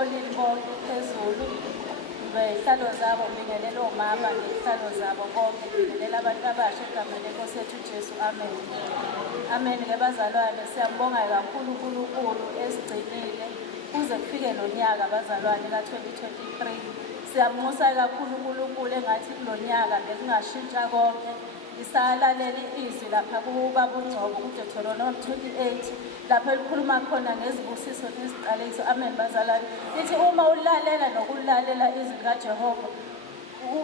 eholini bonke phezulu. Ngezihlalo zabo ngibingelela omama ngezihlalo zabo bonke, ngibingelela abantu abasha egameni lenkosi yethu Jesu, amen. Amen-ke bazalwane, siyambonga kakhulu uNkulunkulu esigcinile kuze kufike lo nyaka bazalwane ka-2023. Siyamnxusa kakhulu uNkulunkulu engathi kulo nyaka bekungashintsha konke. Isalalela izwi lapha kuBaba uNgcobo kuDeuteronomy 28 lapho elikhuluma khona ngezibusiso neziqalekiso. Amen bazalwane. Lithi uma ulalela nokulalela izwi likaJehova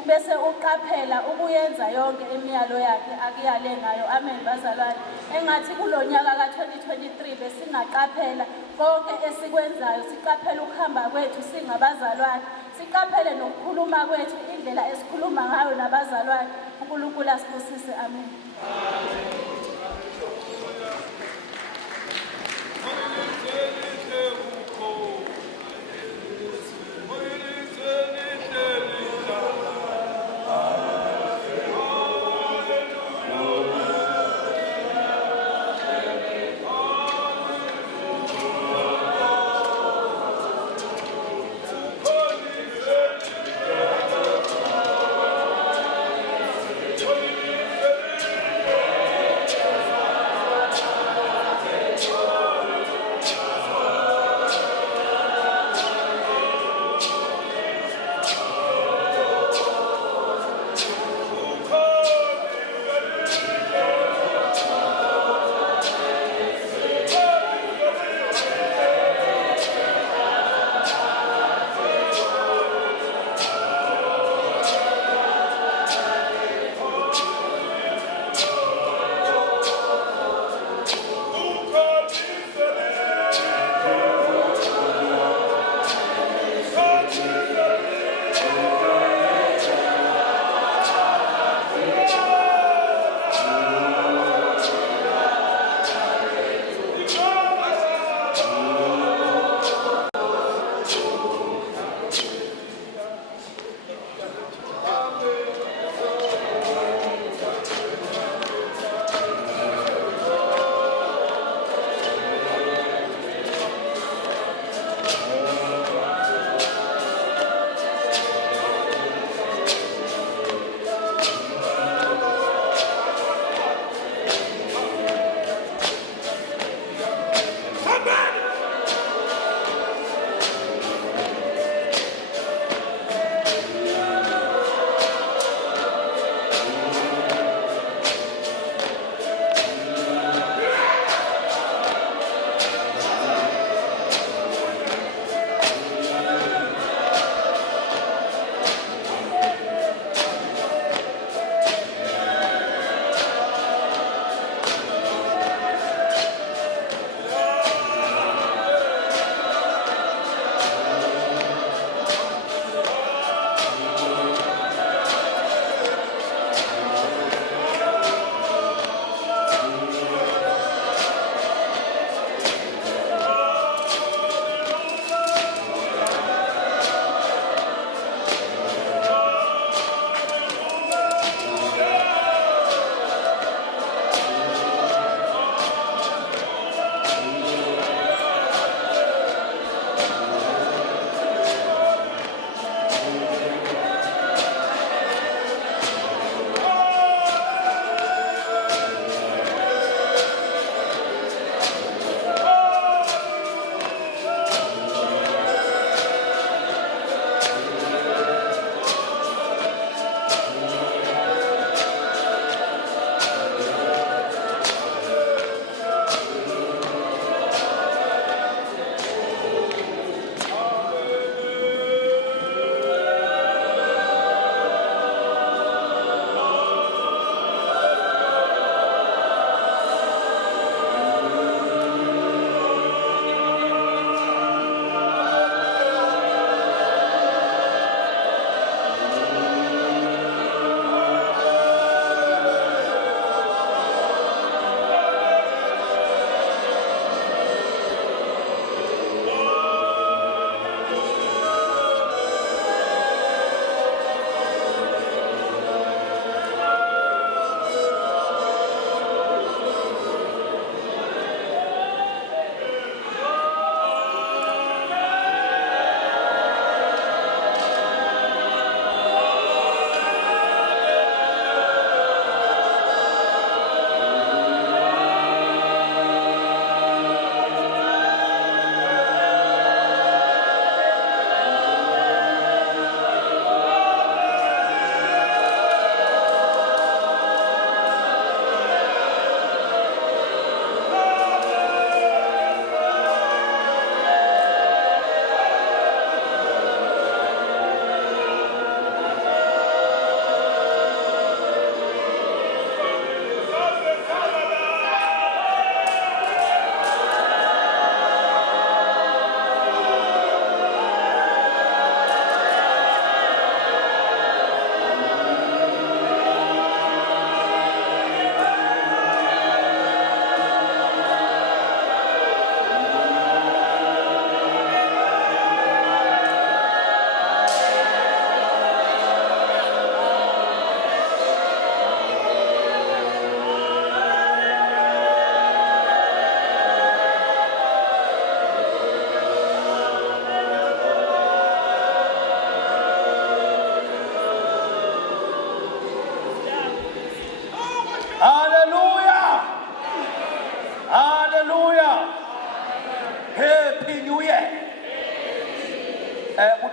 bese uqaphela ukuyenza yonke imiyalo yakhe akuyale ngayo. Amen bazalwane. Engathi kulo nyaka ka-2023 besingaqaphela konke esikwenzayo, siqaphele ukuhamba kwethu singabazalwane, siqaphele nokukhuluma kwethu, indlela esikhuluma ngayo nabazalwane. uNkulunkulu asibusise. Amen.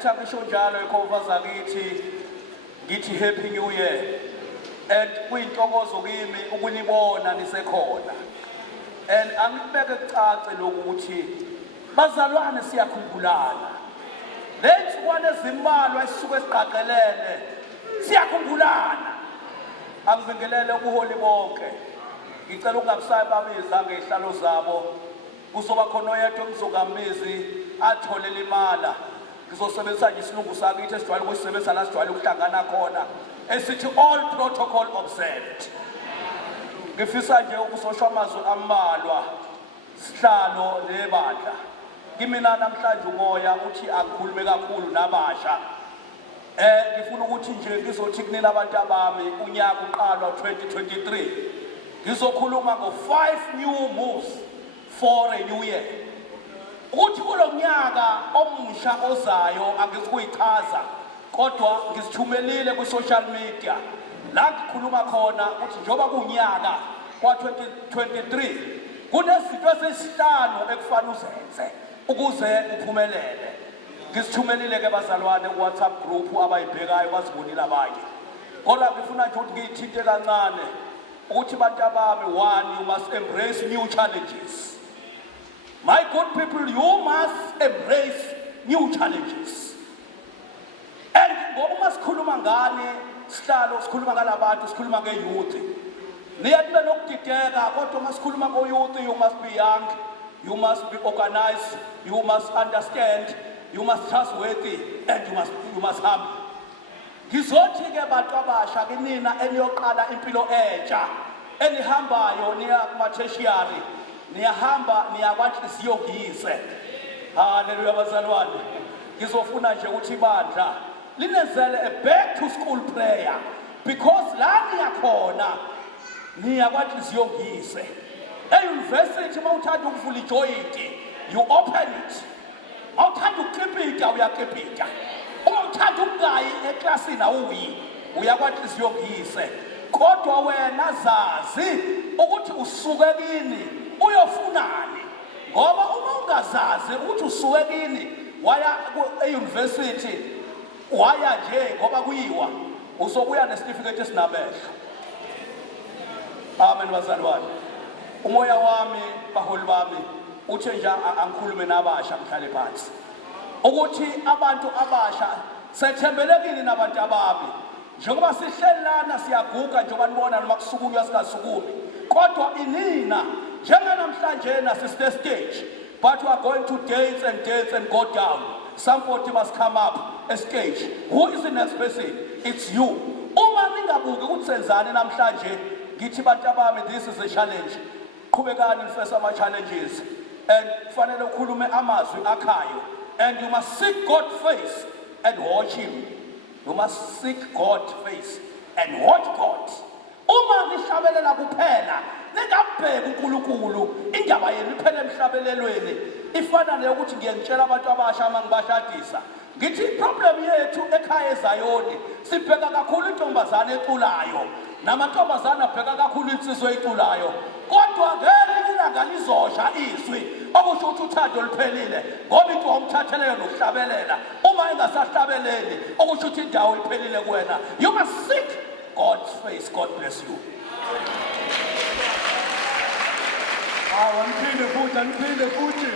Mangithetha ngisho njalo ekhova zakithi ngithi Happy New Year. And kuyintokozo kimi ukunibona nisekhona. And angibeke kucace lokuthi bazalwane siyakhumbulana. Lensukwane ezimbalwa esisuke siqaqelene siyakhumbulana. Angibingelele ubuholi bonke. Ngicela ukungabusayi babiza ngezihlalo zabo. Kuzoba khona oyedwa engizokamizi athole limala. Ngizosebenzisa nje isilungu sakithi esijwayele ukuyisebenzisa la sijwayele ukuhlangana khona. Esithi all protocol observed. Ngifisa nje ukusoshwa amazwi ambalwa sihlalo nebandla. Kimina namhlanje umoya uthi akukhulume kakhulu nabasha. Ngifuna ukuthi nje ngizothi kunina abantu abami unyaka uqalwa 2023. Ngizokhuluma ngo5 new moves for a new year. Uthi kulonyaka omusha ozayo angizikuyichaza kodwa ngisithumelile ku social media la ngikhuluma khona ukuthi njoba kunyaka kwa 2023 kunezinto ezisihlanu ekufanele uzenze ukuze uphumelele. Ngisithumelile ke bazalwane ku WhatsApp group abayibhekayo bazibonile abanye. Kodwa ngifuna nje ukuthi ngithinte kancane ukuthi bantu abami 1 you must embrace new challenges. My good people, you must embrace new challenges. And ngoba masikhuluma ngani sihlalo sikhuluma ngalabantu sikhuluma ngeyouth. Niyathi lokudideka kodwa masikhuluma ngoyouth you must be young, you must be organized, you must understand, you must trustworthy and you must humble. Ngizothi ke bantu abasha kinina eniyoqala impilo entsha enihambayo niya kuma tertiary niyahamba niyakwanhliziyo ngiyise. Haleluya bazalwane. Ngizofuna nje ukuthi ibandla linezele a back to school prayer because la niyakhona niyakwanhliziyo ngiyise. University mawuthanda ukuvula ijoint you open it. Mawuthanda ukukipita uyakipita. Uma uthanda ukungayi eklasini awuyi uyakwanhliziyo ngiyise. Kodwa wena zazi ukuthi usuke kini uyofunani ngoba uma ungazazi ukuthi usuke kini waya e-university waya nje ngoba kuyiwa uzobuya nesitifiketi esinamehlo. Amen bazalwane. Umoya wami baholi bami uthi nje angikhulume nabasha mhlale phansi ukuthi abantu abasha sethembelekile nabantu abami njengoba sihlelana siyaguga njengoba nibona noma kusukunywa sikasukumi kodwa inina njenganamhlanje nasiste stage but we are going to dance and go down. Somebody must come up a stage. Who is the next person? It's you. Uma ningabuki ukuthi senzani namhlanje ngithi bantu abami this is a challenge. Qhubekani nifesa ama challenges and kufanele ukhulume amazwi akhayo and you must seek God's face and watch him. You must seek God's face and watch God. Uma nihlabelela kuphela ningabheki uNkulunkulu indaba yenu iphele emhlabelelweni ifana neyokuthi ngiyangitshela abantu abasha mangibashadisa ngithi problem yethu ekhaya eZayoni sibheka kakhulu intombazane eculayo namantombazane abheka kakhulu insizwe eculayo kodwa ngeke ilanga lizosha izwi okusho ukuthi uthando liphelile ngoba into omthatheleyo nokuhlabelela uma engasahlabeleli okusho ukuthi indawo iphelile kuwena. You must seek God's face. God bless you. Anipinde futhi.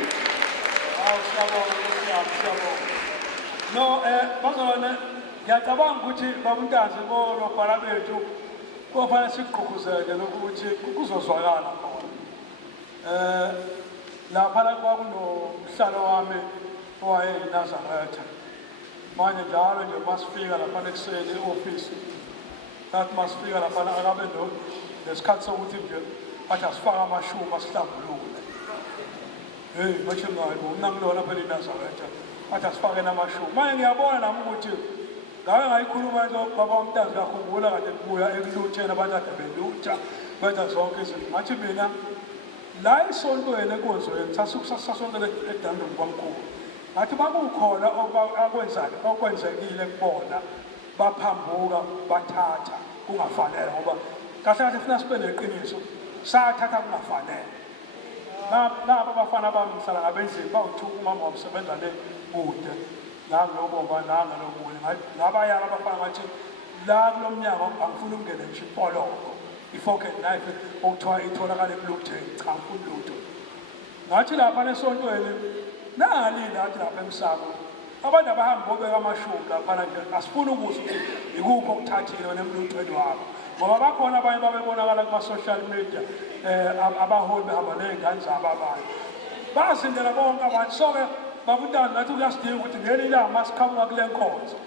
No, bazalwane ngiyacabanga ukuthi babuntazi bolobhala bethu kufanele siqhuqhuzeke lokuthi kuzozwakala khona. Lapha kwakunomhlalo wami owayeyiNazaretha. Manje njalo nje masifika lapha ekuseni e-office that masifika lapha akabe nesikhathi sokuthi nje athi asifake amashumi asihlambulule. Hey manje ngayibo mnangilona phela iNazaretha athi asifake namashumi. Manje ngiyabona nami ukuthi ngabe ngayikhuluma into baba uMntazi kakhumbula kade kubuya ekulutheni abantu ade belutha benza zonke izinto. Ngathi mina la isontweni enkonzweni sasonke edandweni kwamkhulu ngathi bakukhona okwenzekile kubona baphambuka bathatha kungafanele ngoba kahle kahle funa sibe neqiniso sathatha kungafanele laba abafana bami mhlala ngabenzini bawuthuka umama wamsebenza le kude nangiloboba nangelokunye ngabayala abafana ngathi la kulo mnyango angifuni ukungena ngisho ipoloko i-fork and knife okuthiwa itholakala eBloemfontein cha angifuni lutho ngathi lapha nesontweni nangalila ngathi lapha emsamo abantu abahamba bobeka amashumi laphana nje asifuni ukuzwa ukuthi ikuphi okuthathile wena emluthweni wakho ngoba bakhona abanye babebonakala kuma-social media abaholi behamba ney'ngane zabo abanye bazindela bonke abantu so-ke babutana nathi kuyasidinga ukuthi ngeli ilanga masiqhamuka kule nkonzo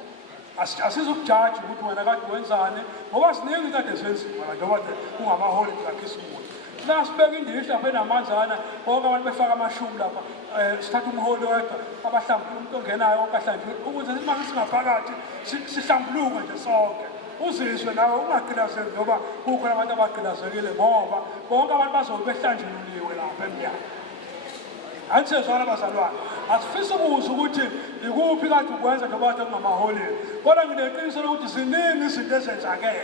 asizukujaji ukuthi wena kade wenzani ngoba siningi into ade zenziwa la njengoba nje kungamaholi ngakhisimuthi nasibeka indihla lapha enamanzana bonke abantu befaka amashumi lapha sithatha umholi wedwa abahlambulula umuntu ongenayo onke ahlambulule ukuze simake singaphakathi sihlambuluke nje sonke uzizwe nawe ungagqilazeli ngoba kukhona abantu abagqilazekile ngoba bonke abantu bazobe behlanjululiwe lapha emnyango Ansezwana bazalwane asifisa ukuzwa ukuthi ikuphi kade ukwenza njengoba kade kungamaholini kodwa ngineqiniso lokuthi ziningi izinto ezenzakele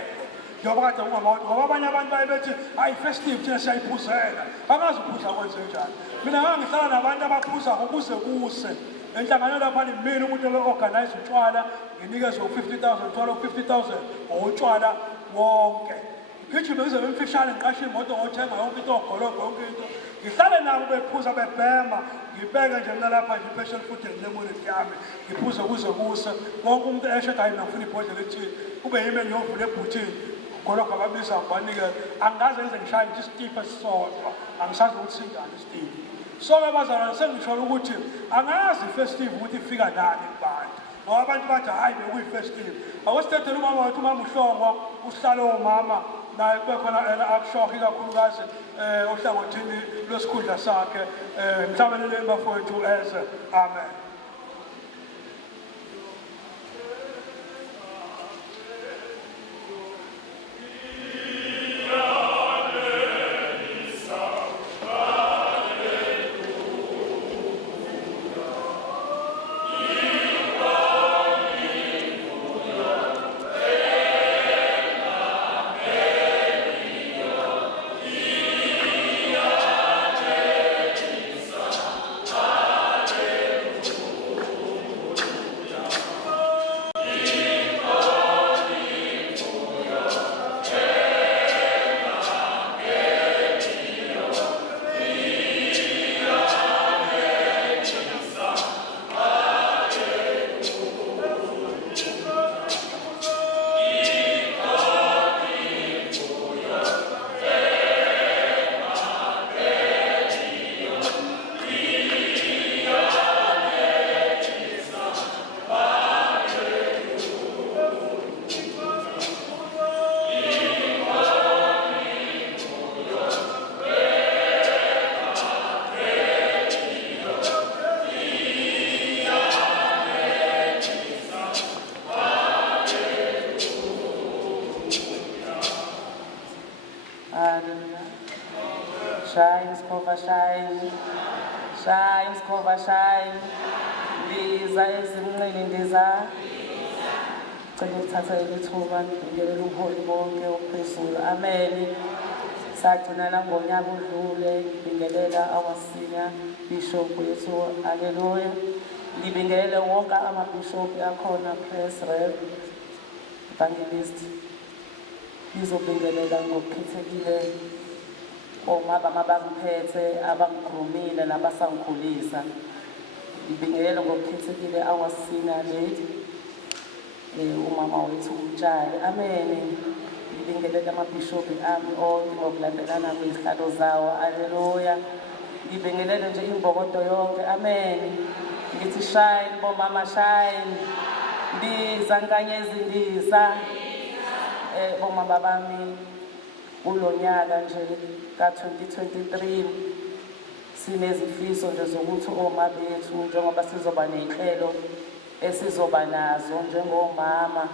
njengoba kade kungamaholi ngoba abanye abantu baye bethi hayi festive thina siyayiphuzela angazi ukuphuza kwenze njani mina ngangihlala nabantu abaphuza ukuze kuse enhlanganweni lapha mina umuntu lo-organize utshwala nginikeze u-50,000 utshwala u-50,000 utshwala wonke ngijime ngize bemfishane ngiqashe imoto ngothenga yonke into ogolobha yonke into ngihlale nabo bephuza bebhema ngibeke nje mina lapha nje i-passion food nemonit yami ngiphuze kuze kuse wonke umuntu esho hayi mina ngifuna ibhodlela ethile kube yimi engiyovula ebhuthini golobha ababiza ngibanikele angaze ngize ngishaye nje isitifu esisodwa angisazi ukuthi singani isitifu so-ke bazalwane sengisholo ukuthi angazi ifestive ukuthi ifika nani kubantu ngoba abantu bathi hayi bekuyi-festive akwesitethela umama wethu umama uhlongo usihlale womama naye kube khona akushokhi ikakhulukazi ohlangothini lwesikhundla sakhe mhlawumbe bafowethu eze amen Shine, Izikhova, shine. Shine, Izikhova, shine. Ndiza Ezimnqini ndiza. Cela ukuthatha ithuba ngibingelele ubuholi bonke ophezulu. Amen. Sagcina ngonyaka odlule ngibingelela our bishop wethu. Hallelujah. Ngibingelele wonke amabishop akhona, press rep, evangelist. Ngizobingelela ngokukhethekile omama abangiphethe abangigrumile nabasangikhulisa. Ngibingelela ngokukhethekile our senior lady umama wethu uMtshali. Amen. Ngibingelela amabhishobhi ami onke ngokulandelana kwezihlalo zawo. Haleluya. Ngibingelele nje imbokodo yonke. Amen. Ngithi shine bomama shine. Ndiza nkanyezi ndiza. Bomama bami kulonyaka nje ka-2023 sinezifiso nje zokuthi oma bethu njengoba sizoba ney'nhlelo esizoba nazo njengomama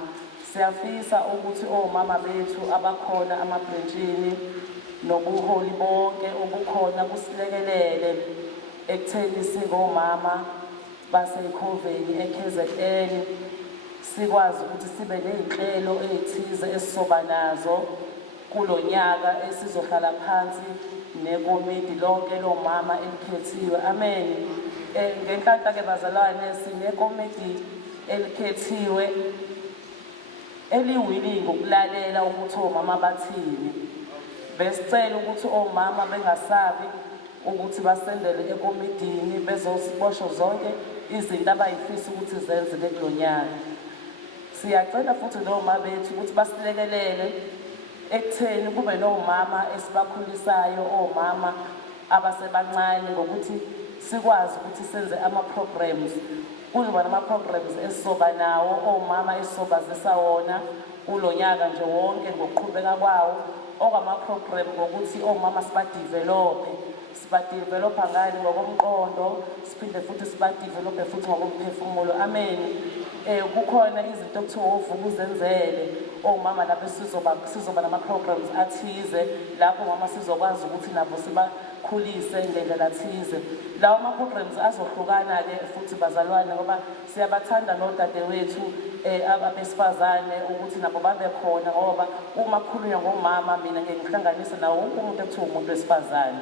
siyafisa ukuthi omama bethu abakhona amabhentshini nobuholi bonke obukhona kusilekelele ekutheni singomama basey'Ezikhoveni e-KZN sikwazi ukuthi sibe ney'nhlelo ey'thize esizoba nazo kulonyaka esizohlala phansi nekomiti lonke lomama elikhethiwe. Amen. Ngenhlanhla ke bazalwane sinekomiti elikhethiwe eliwilling ukulalela ukuthi omama bathini. Besicela ukuthi omama bengasabi ukuthi basendele ekomitini bezosibosho zonke izinto abayifisa ukuthi zenzeke kulonyaka. Siyacela futhi noma bethu ukuthi basilekelele ekutheni kube nomama esibakhulisayo, omama abasebancane, ngokuthi sikwazi ukuthi senze ama-programs. Kuzoba nama-programs esizoba nawo omama esisobazisa wona kulonyaka nje wonke ngokuqhubeka kwawo. Okwama-program ngokuthi omama sibadevelopha ngani ngokomqondo, siphinde futhi sibadevelophe futhi ngokomphefumulo. Amen. Kukhona izinto okuthiwa uvuka uzenzele omama lapho sizoba nama-programs athize lapho mama sizokwazi ukuthi nabo sibakhulise ngendlela thize. Lawo ma-programs azohlukana-ke futhi bazalwane ngoba siyabathanda nodadewethu abesifazane ukuthi nabo babe khona, ngoba uma kukhulunywa ngomama mina ngeke ngihlanganise nawo wonke umuntu ekuthiwa umuntu wesifazane,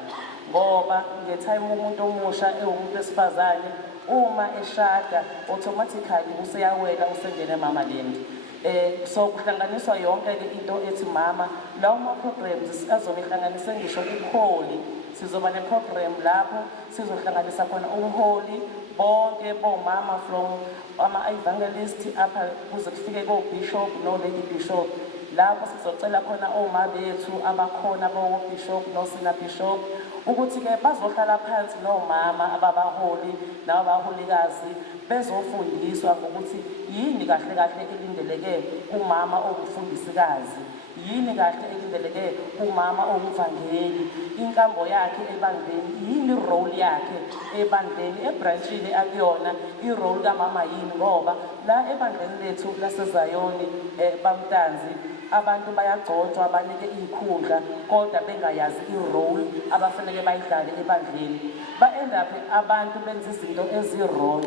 ngoba ngetime umuntu omusha ewumuntu wesifazane uma eshada automatically useyawela usengene emamalini. So kuhlanganiswa yonke-ke into ethi mama. Lawo ma-programs azobehlanganise ngisho ubuholi. Sizoba ne-program lapho sizohlanganisa khona ubuholi bonke bomama from ama-evangelist apha kuze kufike ko-bishop no-lady bishop. Lapho sizocela khona oma bethu abakhona bo-bishop no-senior bishop ukuthi-ke bazohlala phansi nomama ababaholi nabaholikazi bezofundiswa ngokuthi yini kahle kahle elindeleke kumama ongumfundisikazi, yini kahle elindeleke kumama ongumvangeli, inkambo yakhe ebandleni, yini role yakhe ebandleni, ebranchini akuyona irole kamama yini, ngoba la ebandleni lethu laseZayoni bamntanzi abantu bayagcotshwa banike izikhundla kodwa bengayazi irole abafanele bayidlale ebandleni. Ba-end-up abantu benza izinto ezi-wrong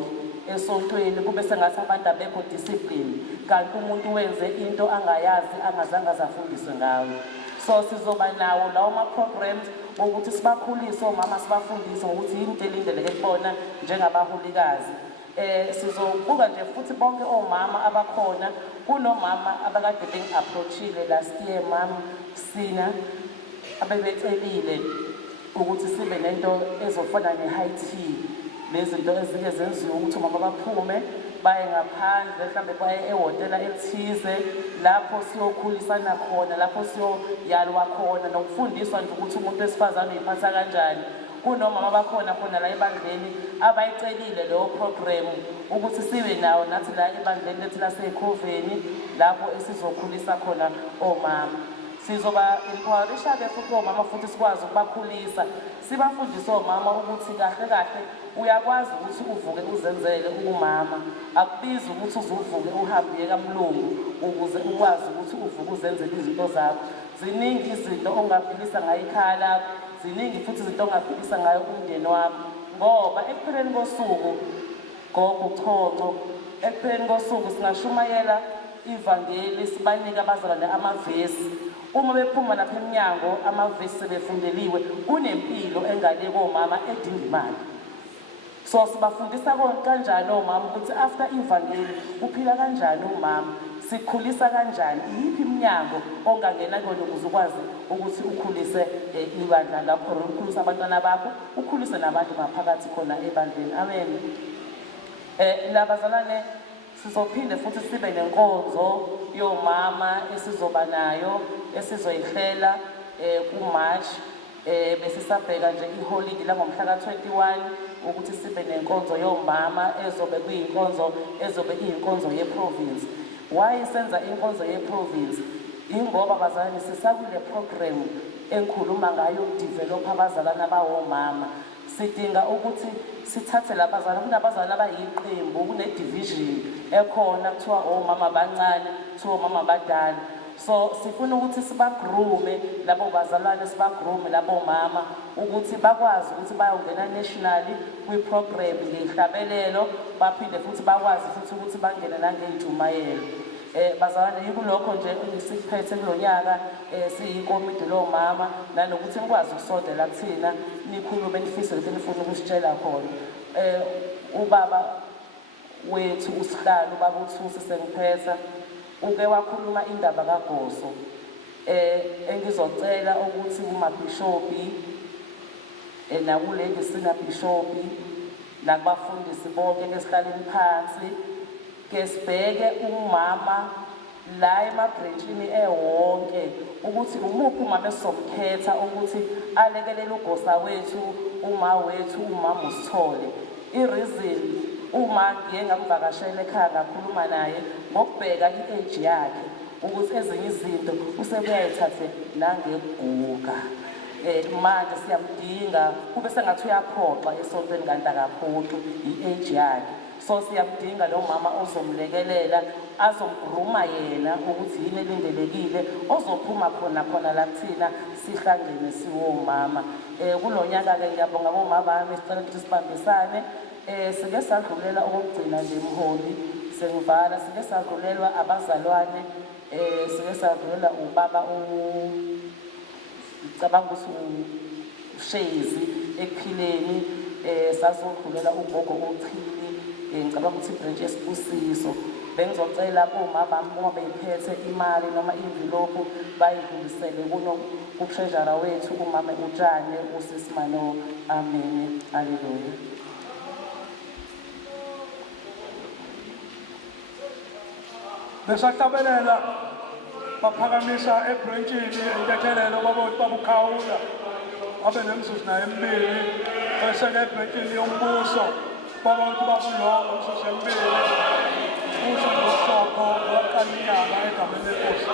esontweni kube sengathi abantu abekho discipline, kanti umuntu wenze into angayazi angazange azafundiswe ngayo. So sizoba nawo lawo ma-programs ukuthi sibakhulise omama, sibafundise ngokuthi yini into elindeleke kubona njengabaholikazi. Sizobuka nje futhi bonke omama abakhona. Kunomama abakade bengi-approachile last year mama sina abebecelile ukuthi sibe nento ezofana ne-high tea, lezinto ezike zenziwe ukuthi omama baphume baye ngaphandle, mhlambe baye ehhotela elithize lapho siyokhulisana khona, lapho siyoyalwa khona nokufundiswa nje ukuthi umuntu wesifazane uyiphatha kanjani. Kunomama bakhona khona la ebandleni abayicelile leyo program ukuthi sibe nawo nathi la ebandleni lethu laseKhoveni lapho esizokhulisa khona omama. Sizoba empowerisha-ke futhi omama futhi sikwazi ukubakhulisa, sibafundise omama ukuthi kahle kahle uyakwazi ukuthi uvuke uzenzele umama. Akubizi ukuthi uzuvuke uhambe uye kamlungu ukuze ukwazi ukuthi uvuke uzenzele izinto zakho. Ziningi izinto ongaphilisa ngayo ikhaya lakho, ziningi futhi izinto ongaphilisa ngayo umndeni wakho, ngoba ekupheleni kosuku gogo Chonco, ekupheleni kosuku singashumayela ivangeli, sibanike abazalwane amavesi. Uma bephuma lapha eminyango amavesi sebefundeliwe, kunempilo engale komama edinga imali. So sibafundisa kanjani omama ukuthi after ivangeli uphila kanjani umama, sikhulisa kanjani, yiphi iminyango ongangena kuyona ukuze ukwazi ukuthi ukhulise ibandla lakho, ukhulise abantwana bakho, ukhulise nabantu ngaphakathi khona ebandleni. Amen. Labazalwane sizophinde futhi sibe nenkonzo yomama esizoba nayo esizoyihlela kuMarch. Besisabheka nje iholide la ngomhla ka-21 ukuthi sibe nenkonzo yomama ezobe kuyinkonzo ezobe iyinkonzo ye-province. Why senza inkonzo ye-province? Ingoba bazalwane sisakule program engikhuluma ngayo ukudevelopha abazalwane abawomama. Sidinga ukuthi sithathe labazalwane, kunabazalwane abayiqembu, kune-division ekhona kuthiwa omama abancane, kuthiwa omama abadala. So sifuna ukuthi sibagrume labo bazalwane, sibagrume labo mama ukuthi bakwazi ukuthi bayongena nationally kwi-program ngehlabelelo, baphinde futhi bakwazi futhi ukuthi bangene nangey'ntshumayelo. Bazalwane yikulokho nje engisiphethe kulonyaka siyikomidi lomama, nanokuthi nikwazi ukusondela kuthina nikhulume nifise ukuthi nifuna ukusitshela khona. ubaba wethu usihlalo ubaba uThusi Sengiphetha uke wakhuluma indaba kaGoso engizocela ukuthi kumabhishopi nakuleli sina bhishopi nakubafundisi bonke esihlaleni phansi ke sibheke umama la emabhrentshini ewonke ukuthi umuphi umama esizomkhetha ukuthi alekelele uGosa wethu uma wethu umama uSithole ireason uma ngiye ngamvakashela ekhaya ngakhuluma naye ngokubheka i-age yakhe ukuthi ezinye izinto usebuyayithathe nangeguga manje siyamdinga kube sengathi uyaphoxa esontweni kanti akaphoxi i-age yakhe so siyamdinga lo mama ozomlekelela azomgruma yena ukuthi yini elindelekile ozophuma khona la kuthina sihlangene siwomama kulonyaka-ke ngiyabonga bomama bami sicela ukuthi sibambisane sike sadlulela okokugcina nje mholi sengivala sike sadlulelwa abazalwane sike sadlulela ubaba ngicabanga ukuthi uShezi ekuphileni sasodlulela ugogo oChili ngicabanga ukuthi ibranch esibusiso bengizocela omama bami uma beyiphethe imali noma envelope bayidlulisele kutrejara wethu umama uTshane uSisimano amen haleluya besahlabelela baphakamisa ebranchini intethelelo babukhawula abe nemzuzu naye emibili bese-ke ebranchini yombuso babantu babulongo umzuzu emibili usho nohlokho waqala inyanga egameni lenkosi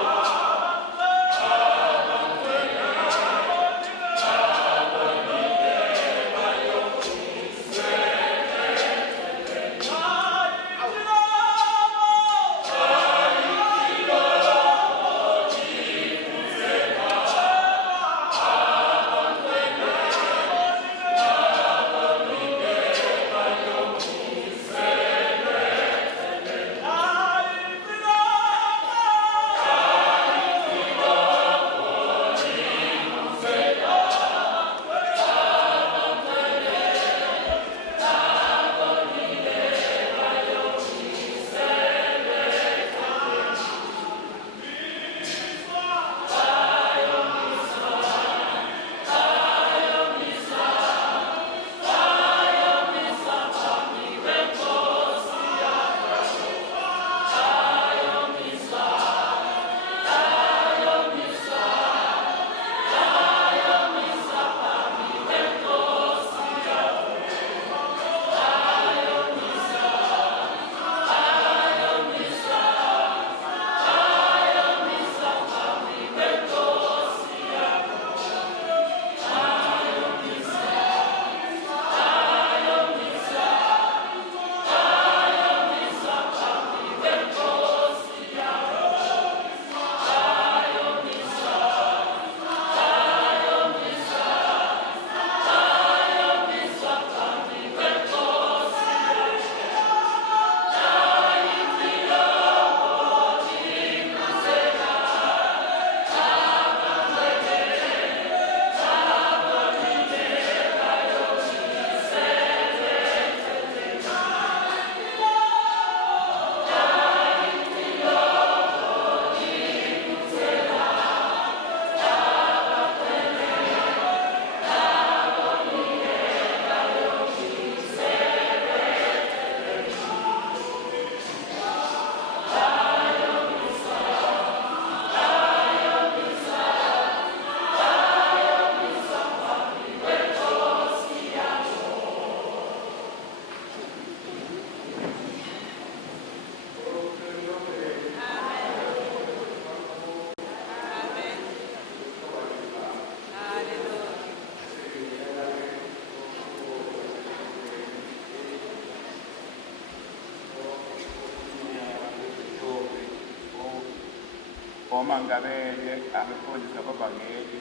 omangabele abefundisi ababangeli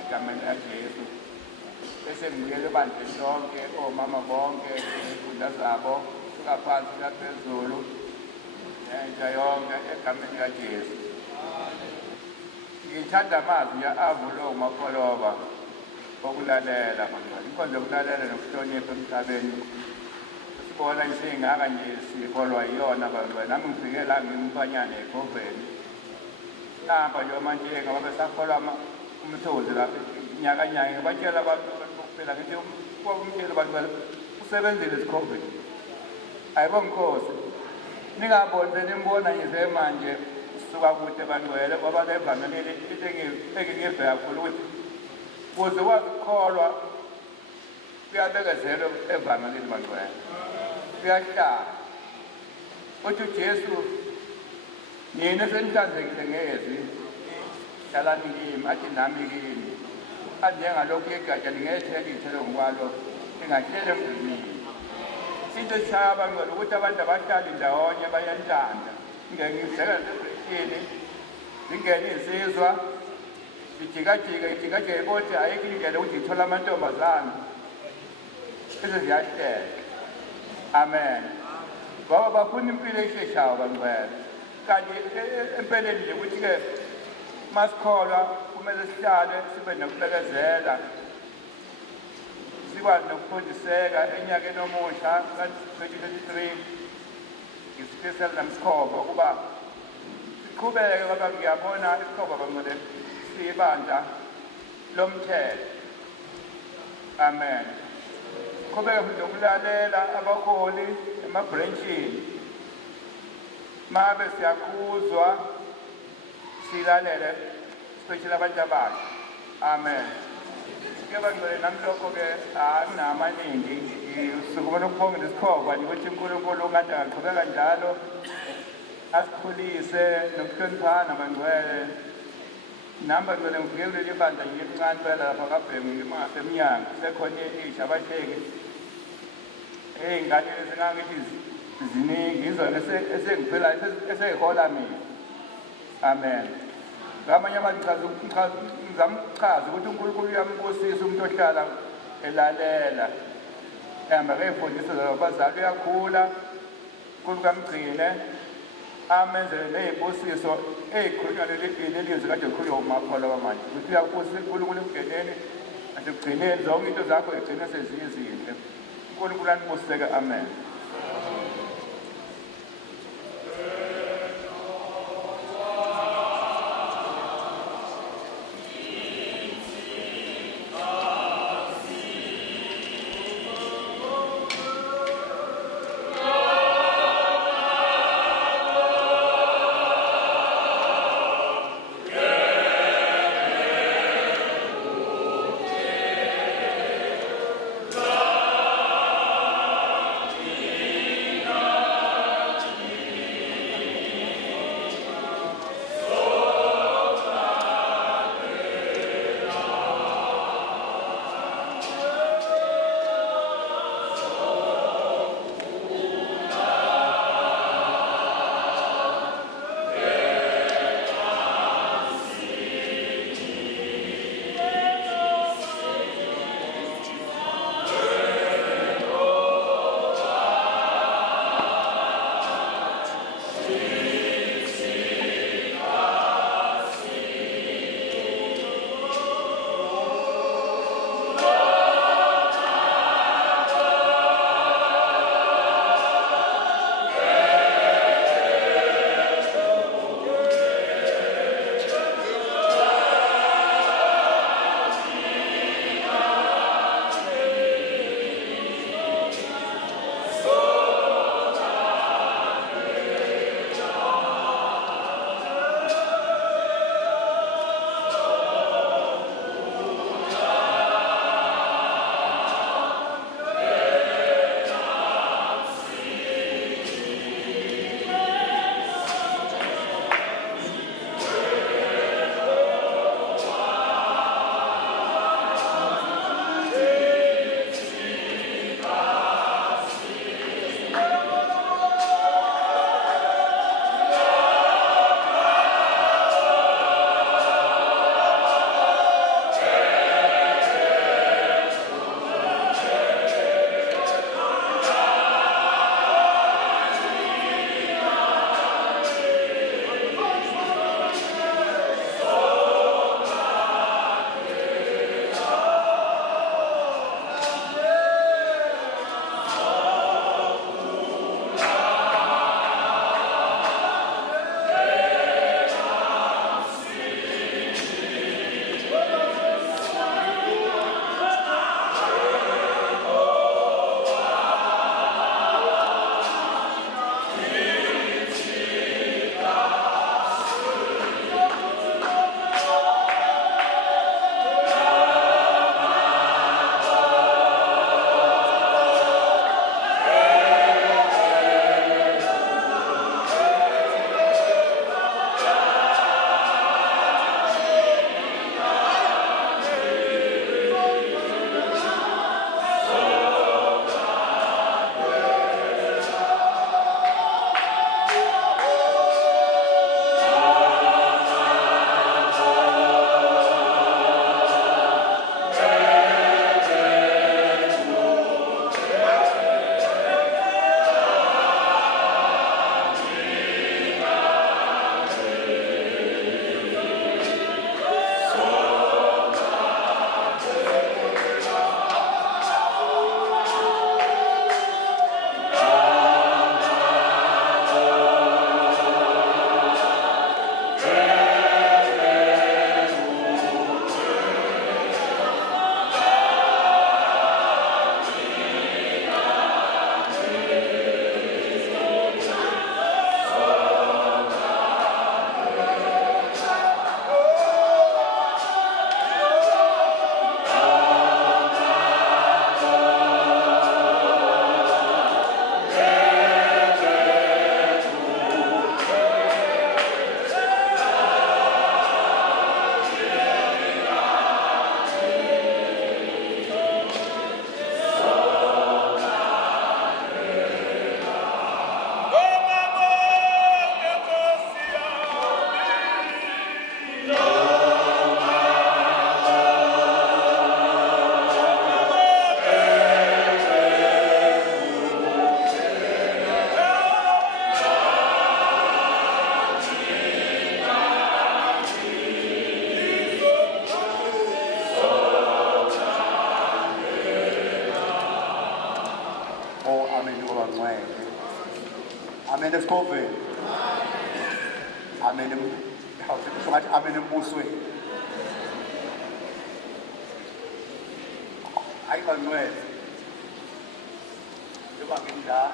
egameni likaJesu bese ngibuyele ebandleni lonke omama bonke izifunda zabo ngaphansi laphezulu nentsha yonke egameni likaJesu ngithanda amazwi avulo uMakoloba okulalela inkonzo yokulalela nokuhlonipha emhlabeni sibona isingaka nje sikholwa yiyona bantwana nami ngifike la ngimphanyane ekhofeni namba nje manje ngoba besakholwa umthozi lapha nyakanyaka ngibatshela abantu kuphela ngithi umtshela abantu usebenzile isikhofeni ayibonkosi ningaboni nimbona ngize manje suka kude bantwele ngoba levangeleli engingivela kakhulu ukuthi kuze wakholwa kuyabekezelwa evangeleli bantwele kuyahlala uthi uJesu nina senihlanzekile ngezwi hlalani kimi athi nami kimi athi njengalokhu yegatsha lingethela iy'thelo ngokwalo lingahlele emgqinini into esishaya abangcwele ukuthi abantu abahlali ndawonye bayantanda ngengibheka ebrithini zingene iy'nsizwa ijikajika ibothi ayikho indlela ukuthi ithola amantombazana eziziyahlela amen ngoba bafuna impilo esheshayo bangcwele kanti empeleni nje ukuthi-ke masikholwa kumele sihlale sibe nokubekezela sikwazi nokufundiseka enyakeni omusha ka-2023 ngisipesela namsikhova ukuba siqhubeke ngoba ngiyabona isikhova bangcwele siyibandla lomthetho amen siqhubeke futhi nokulalela abaholi emabhrentshini mabe siyakhuzwa silalele especially abantu abasha amen kebangcwele namhlokho-ke anginamaningi sukumele ukubonga lesikhova ukuthi uNkulunkulu kade angaqhubeka njalo asikhulise nokuhloniphana bangcwele nami bangcwele ngifike kuleli bandla ngimncane phela lapha kabhemu ngimasemnyango sekhona isha abahleki ey'ngane ezingangithi ziningi izona esengiphela eseyihola mina amen ngamanye amazwi ngizama ukuchaza ukuthi uNkulunkulu uyambusisa umuntu ohlala elalela ehamba key'fundisa zabazali uyakhula uNkulunkulu kamgcine amenzele ney'busiso ey'khulunywa lelizwi kade likhulunywa umakholwa kwamanje ukuthi uyabusisa uNkulunkulu emngeneni nasekugcineni zonke into zakho igcine seziyizinhle uNkulunkulu anibusiseke amen Amen esikhofeni. Amen. Ngathi amen embusweni. Ayibangcwele. Yoba ngindala.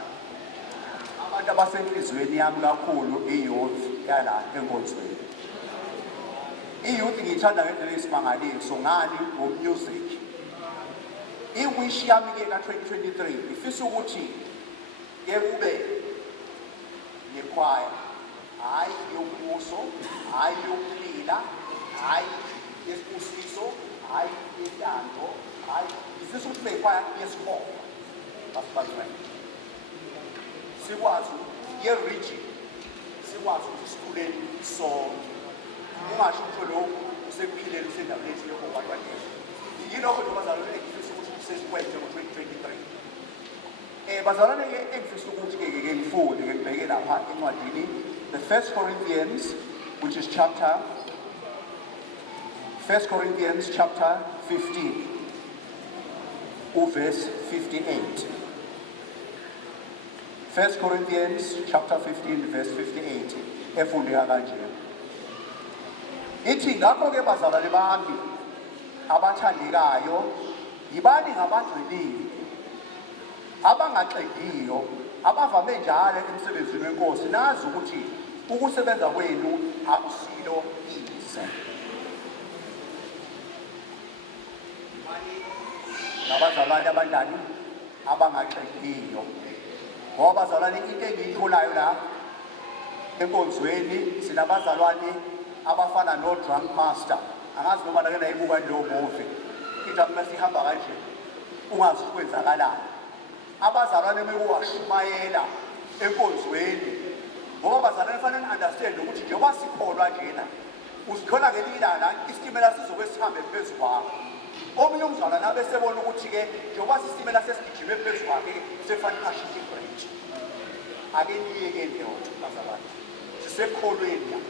Abantu abasenhlizweni yami kakhulu iyouth yala enkonzweni. Iyouth ngiyithanda ngendlela eyisimangaliso ngani ngomusic. Iwish yami ke ka-2023 ifisa ukuthi ke kube nekhwaya, hayi yokubuso, hayi yokulila, hayi yesibusiso, hayi yentando, hayi ifisa ukuthi nekhwaya yesikhoba. Basibazweni. Sikwazi ye-region, sikwazi ukuthi sithuleni sonke. Ungasho ukuthi lokhu usekuphileni usendaweni ethile ngokwakwanele. Yilokho nje bazalwane engifisa ukuthi sesikwenze ngo-2023. Bazalwane engifisa ukuthi-ke ngifunde ngibheke lapha encwadini the 1 Corinthians, which is chapter 1 Corinthians chapter 15, verse 58. 1 Corinthians chapter 15 verse 58 efundeka kanje. Ithi ngakho-ke bazalwane bami abathandekayo, yibani ngabagcwelile, abangaxegiyo, abavame njalo emsebenzini wenkosi, nazi ukuthi ukusebenza kwenu akusilo ize. Ngabazalwane abandani abangaxegiyo. Ngoba bazalwane into engiyitholayo la enkonzweni sinabazalwane abafana no-drunk master. Angazi noma nake nayibuka lo movie. Ithi uma sihamba kanje ungazi ukwenzakalani. Abazalwane mekuwashumayela enkonzweni. Ngoba abazalwane fanele understand ukuthi njengoba sikholwa njena uzithola ngelinye ilanga isitimela sizobe sihambe phezu kwakho. Omunye umzalwane abe sebona ukuthi-ke njengoba isitimela sesigijime phezu kwakhe sefanele ashintshe ibreji. Ake niyeke ndoda bazalwane. Sisekholweni.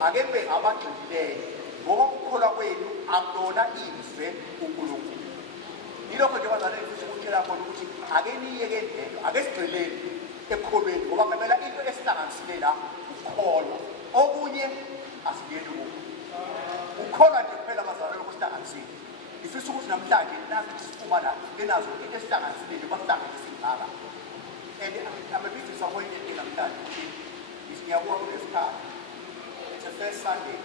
Ake nibe abagxilileyo. Ngoba ukukholwa kwenu akulona izwe uNkulunkulu. Yilokho nje bazalwane ngifisa ukutshela khona ukuthi ake niyeke ndoda. Ake sigxileni ekukholweni ngoba ngempela into esihlanganisile la ukukholwa. Okunye asingeni kuko. Ukukholwa nje kuphela bazalwane lokusihlanganisile. Ifisa ukuthi namhlanje nazi siphuma la ngenazo into esihlanganisile bakuhlanganise ngaka. And I'm a bit disappointed in namhlanje ukuthi isiyabuka kulesikhathi. It's the first Sunday.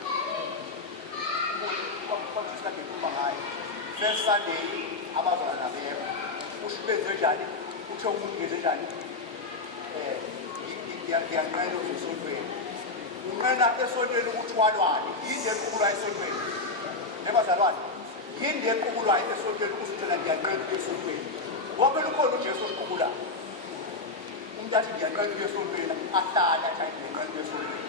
First Sunday abazalwane nabekho. Usho benze njani? Uthe umuntu ngenze njani? Ngiyanqena uzesontweni. Unqena esontweni ukuthwalwane. Yini eqhubulayo esontweni? Nebazalwane. Yini eqhubulayo esontweni usithela ngiyanqena esontweni. Ngoba lukhona uJesu osiqhubulayo. Umuntu athi ngiyanqena esontweni ahlala athi ngiyanqena esontweni.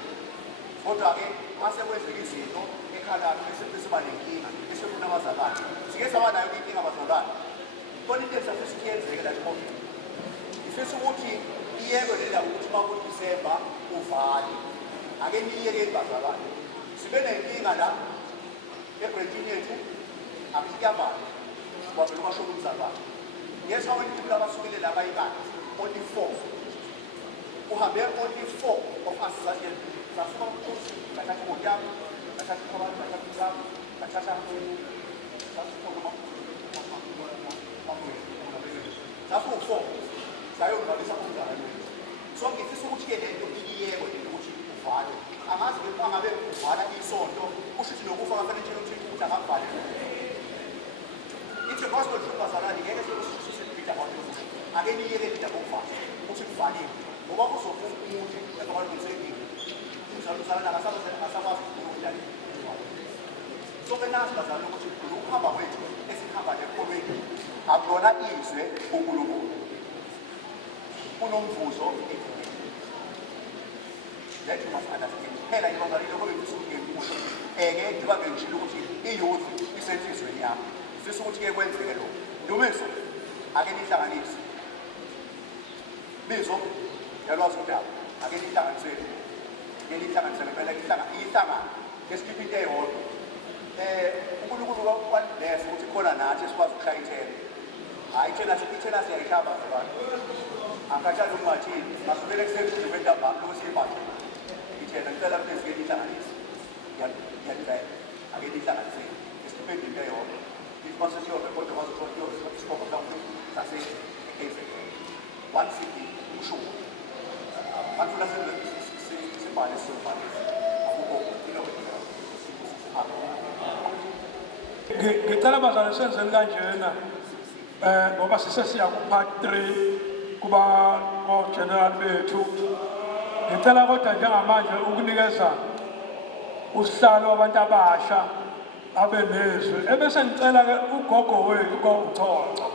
Kodwa-ke mase kwenzeka izinto ekhalayo bese siba nenkinga bese funa abazalwane. Sike saba nayo inkinga abazalwane. Khona into esafisa ukuyenzeka la COVID. Ifisa ukuthi iyekwe le ndaba ukuthi uma kuDisemba uvale. Ake niyeke bazalwane. Sibe nenkinga la ebranchini yethu akuyavala. Ngoba lokho umzalwane. Yes, how many people abasukile la bayibani? Only 4. Uhambe only 4 of us zathi safuna ukuthi bathathe ngoyami, bathathe abantu, bathathe izami, bathathe abantu. Safu 4. Sayongalisa umzalwane. So ngifisa ukuthi-ke lento iyekwe ukuthi uvale. Angazi ke mangabe uvala isonto kusho ukuthi nokufa kafanele nje ukuthi akavale. Ithi gospel truth bazalwane ngeke sikususe ibida abantu. Ake niyeke indaba yokuvala ukuthi kuvalile. Ngoba kuzofa umuntu ekwabantu ngisendini. Umzalwane akasakwazi ukukhuluma. So benazi bazalwane ukuthi ukuhamba kwethu esihamba nekholweni akulona izwe uNkulunkulu. Kunomvuzo that you must understand. Phela ibazalwane lokho bekusuke ngikusho. Ngiba ngishilo ukuthi iyouth isensizweni yami. Ifisa ukuthi-ke kwenzeke lokho. Ndumiso ake nihlanganise. Bizo yalwazi udaba. Ake nihlanganisele. Nihlanganisele phela ihlangana. Esikhipha into eyodwa. uNkulunkulu wakubless ukuthi khona nathi sikwazi ukushaya ithemba. hayi thina siyayihamba abantu angashali umathini masubele kusekude kwentambama lokusiyibhaqa ithena ngicela please ke nihlanganise ngiyacela ake nihlanganise isipendile ke yonke ithi masesiyona kodwa bazothola isikhobo sase-KZN one city umshuko bafuna sibhale siyobhalisa akukho ngicela bazali senzeni kanjena ngoba sisesiya ku-part 3 kuba ogeneral bethu ngicela kodwa njengamanje ukunikeza usihlalo wabantu abasha abenezwi ebese ngicela-ke ugogo wethu kwaUthonco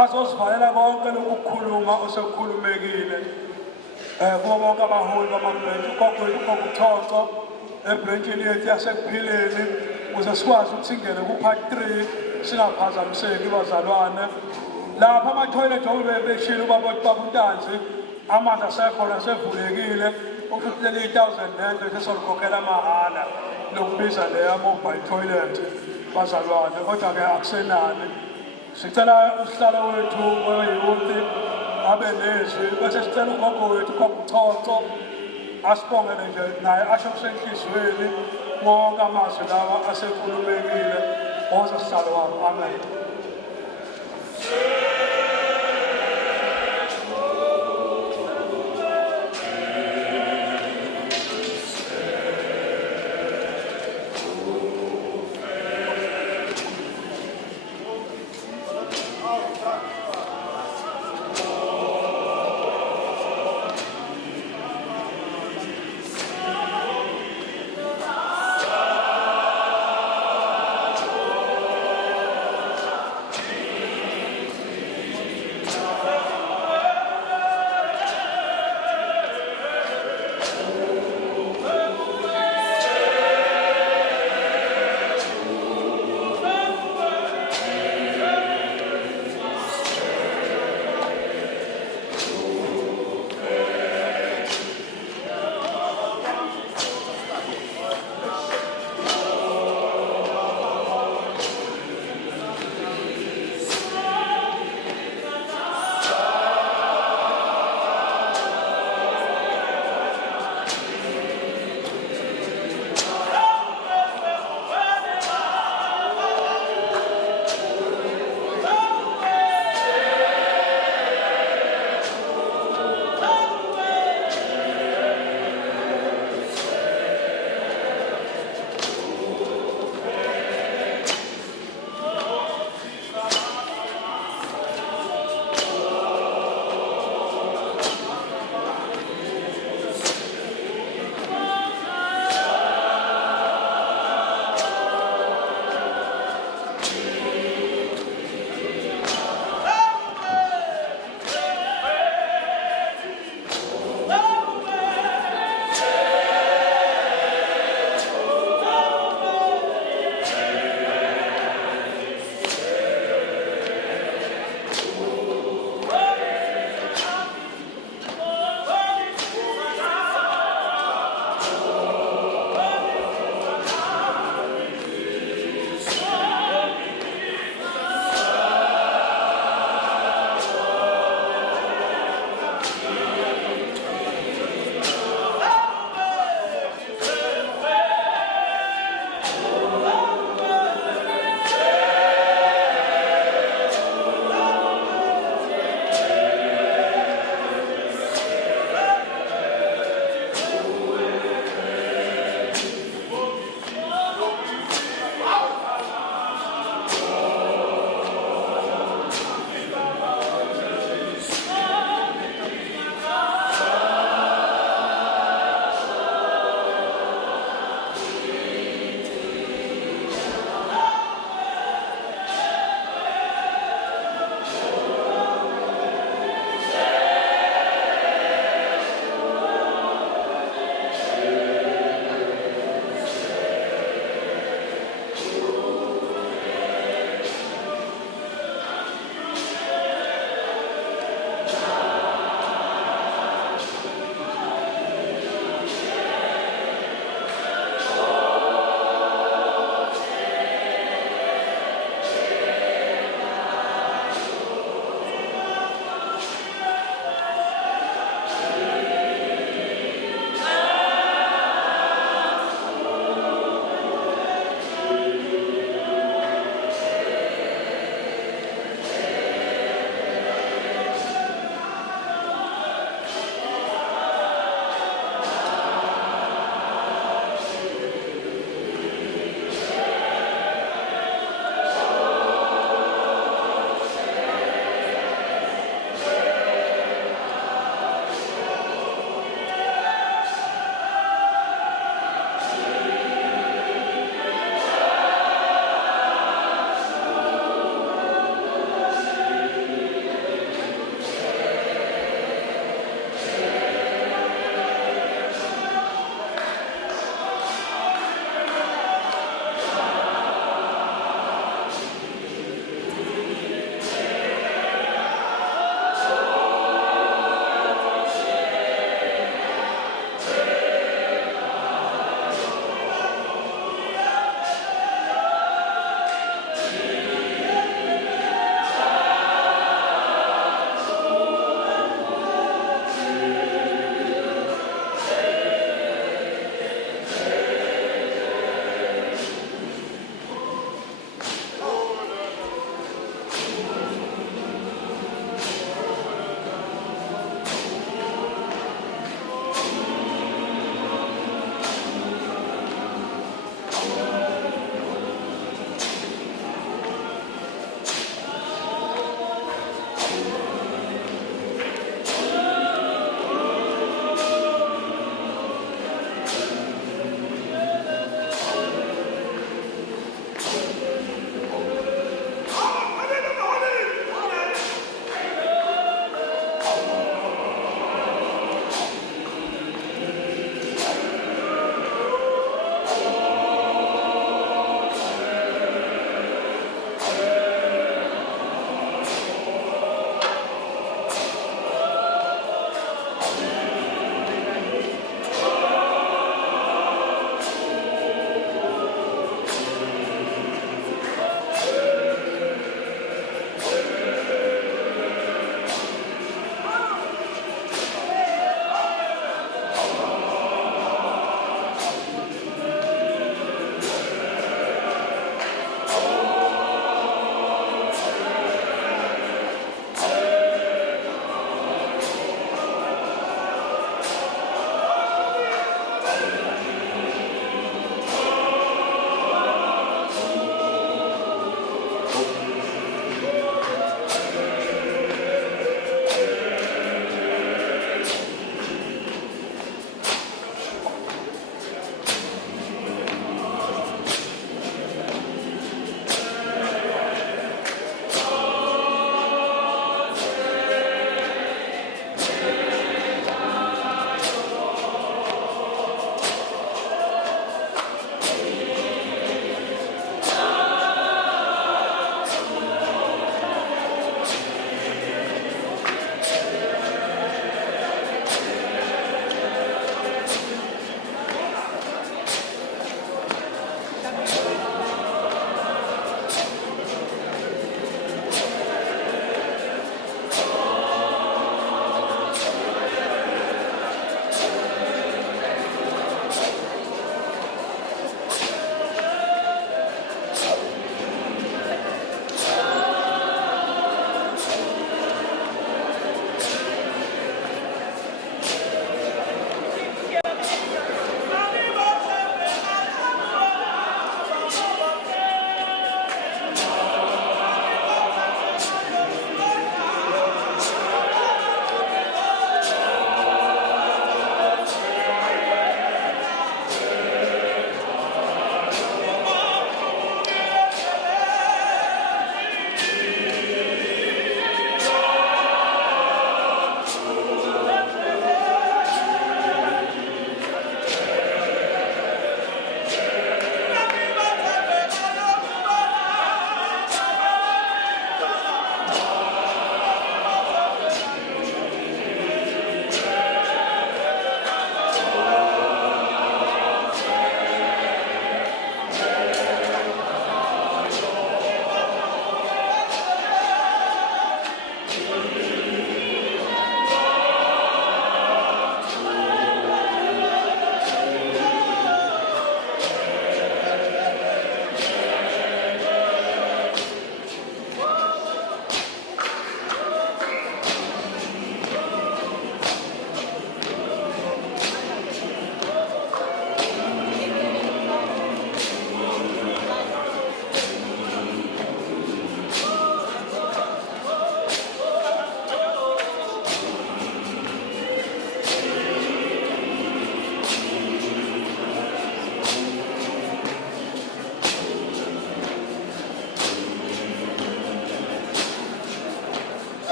azosivalela konke lokhu kukhuluma osekukhulumekile kubo bonke abaholi bamabhrentshi ugogo wethu kwaUthonco ebhrentshini yethu yasekuphileni ukuze sikwazi ukuthi singene ku-part 3 singaphazamiseki bazalwane lapha amathoyilethi obebeshile ubabuntanzi amanzi asekhona asevulekile ukuthi leli 1,000 rand sesolikhokhela mahhala lokubiza leya mobile toilet bazalwane kodwa-ke akusenani sicela usihlalo wethu weyuthi abe nezwi bese sicela ugogo wethu kwaUthonco asibongele nje naye asho kusenhliziyweni wonke amazwi lawa asekhulumekile ozesihlalo wabo amen.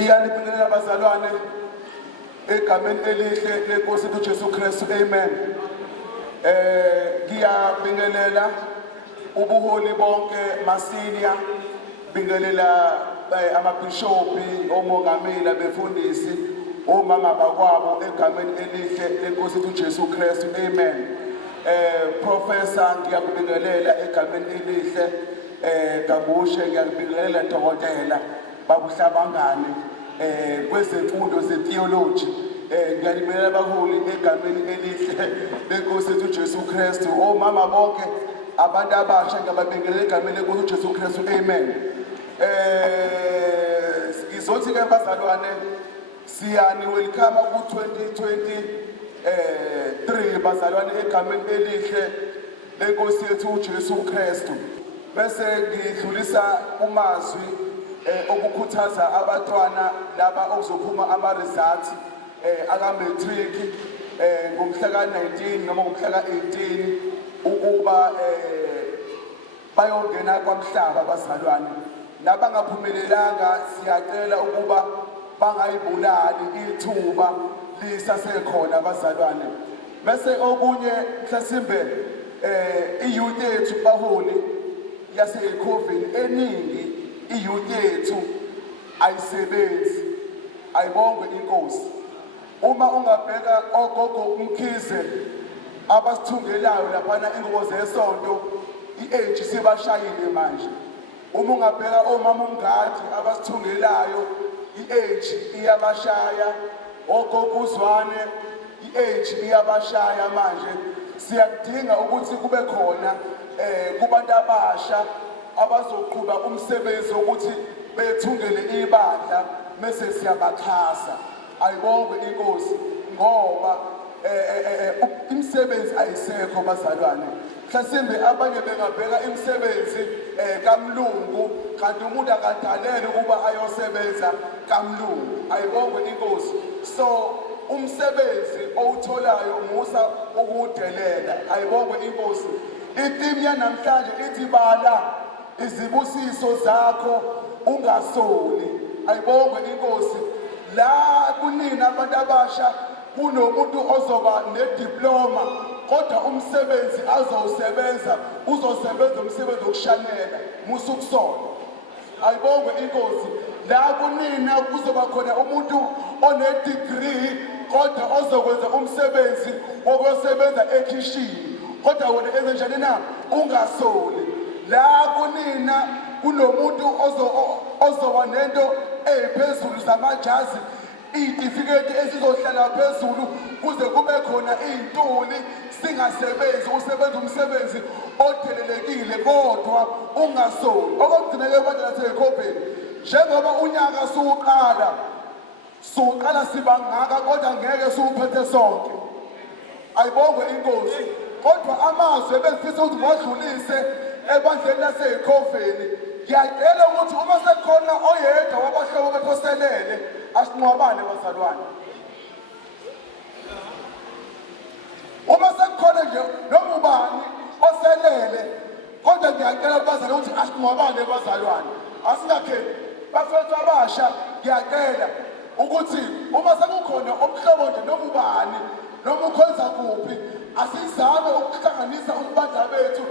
Ngiyanibingelela bazalwane egameni elihle lenkosi yethu Jesu Kristu. Amen. Ngiyabingelela ubuholi bonke masinya, bingelela amabhishopi, omongameli, abefundisi, omama bakwabo egameni elihle lenkosi yethu Jesu Kristu. Amen. Professor ngiyakubingelela egameni elihle, Gabushe ngiyakubingelela dokotela babuhlabangane kwezemfundo zetheology. Ngiyalibingelela abaholi egameni elihle lenkosi yethu Jesu Kristu. Omama bonke abantu abasha ngiyabingelela egameni lenkosi Jesu Kristu. Amen. Ngizothi ke bazalwane siyani welcome ku 2023 bazalwane egameni elihle lenkosi yethu Jesu Kristu. Bese ngidlulisa umazwi okukhuthaza abantwana laba okuzophuma ama results aka matric ngomhla ka 19 noma ngomhla ka 18 ukuba bayongena kwamhlaba bazalwane. Nabangaphumelelanga siyacela ukuba bangayibulali ithuba lisasekhona bazalwane. Bese okunye mhlasimbe iyouth yethu baholi yaseKhovini eningi iyouth yethu ayisebenzi, ayibongwe inkosi. Uma ungabheka ogogo umkhize abasithungelayo laphana ingubo zesonto i-age sibashayile manje. Uma ungabheka omama umngadi abasithungelayo i-age iyabashaya, ogogo uzwane i-age iyabashaya manje. Siyakudinga ukuthi kube khona kubantu abasha abazoqhuba umsebenzi ukuthi bethungele ibandla mase siyabaxhasa. Ayibongwe inkosi ngoba imisebenzi ayisekho bazalwane. Mhlasimbe abanye bengabheka imisebenzi kaMlungu kanti umuntu akadalele ukuba ayosebenza kaMlungu. Ayibongwe inkosi. So umsebenzi owutholayo umusa ukudelela. Ayibongwe inkosi. Itimu yanamhlanje ithi bala izibusiso zakho ungasoli. Ayibongwe inkosi. La kunina abantu abasha kunomuntu ozoba nediploma kodwa umsebenzi azowusebenza uzosebenza umsebenzi wokushanela musukusola. Ayibongwe inkosi. La kunina kuzoba khona umuntu onedegree kodwa ozokwenza umsebenzi wokusebenza ekishini kodwa wena ezenjani na ungasoli. La kunina kunomuntu ozoba nento eziphezulu zamajazi, itifiketi ezizohlala phezulu kuze kube khona izintuli singasebenzi usebenza umsebenzi odelelekile kodwa ungasoli. Okugcina ke abantu laseKhovini njengoba unyaka suqala sibangaka kodwa ngeke siwuphethe sonke. Ayibongwe inkosi. Kodwa amazwi ebengifisa ukuthi ngiwadlulise ebandleni laseKhovini, ngiyacela ukuthi uma sekhona oyedwa wabahlobo bekhoselele asinqwabane bazalwane. Uma sekukhona nje noma ubani oselele kodwa ngiyacela bazalwane ukuthi asinqwabane bazalwane. Asingakhethi bafethu abasha, ngiyacela ukuthi uma sekukhona omhlobo nje noma ubani noma ukwenza kuphi asizame ukuhlanganisa ubandla bethu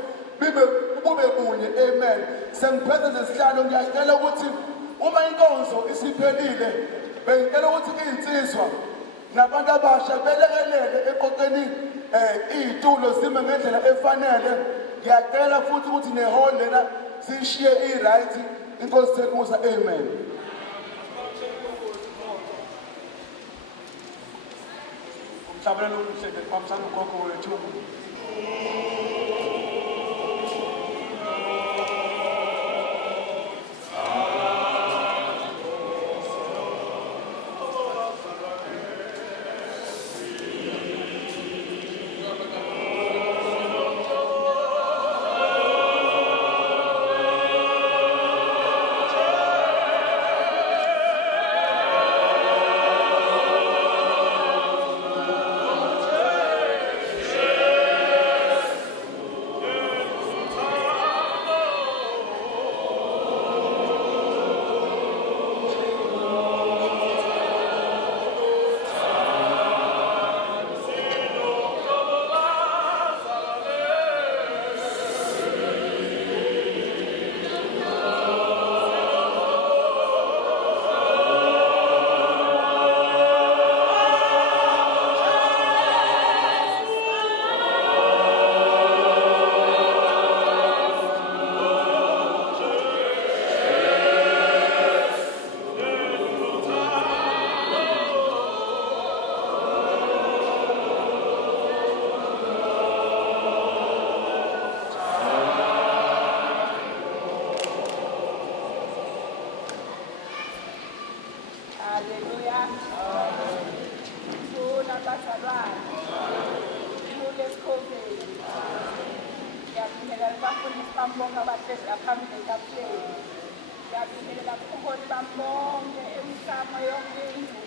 kube kunye. Amen. Sengiphethe nesihlalo ngiyacela ukuthi uma inkonzo isiphelile bengicela ukuthi izinsizwa nabantu abasha belekelele eqoqeni izitulo zime ngendlela efanele. Ngiyacela futhi ukuthi nehall lena sishiye i-right. Inkosi semusa. Amen. Umhlabelelo omuhle ngemphamsana ugogo wethu. siyabambonga abahlezi aphambili etafuleni. Ngiyabingelela ubuholi bami bonke emsamo yonke indlu,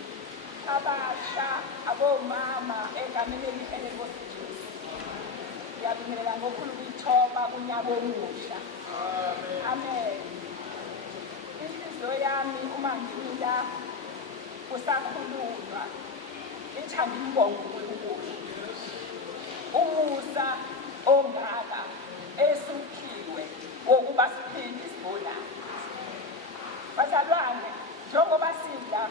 abasha, abomama, egameni elihle leNkosi Jesu. Ngiyabingelela ngokhulu ukuyithoba kunyaka omusha. Amen. Inhliziyo yami uma ngila kusakhululwa ithanda imbongo uNkulunkulu. Umusa ongaka esuphiwe wokuba siphinde sibonane. Bazalwane, njengoba sidla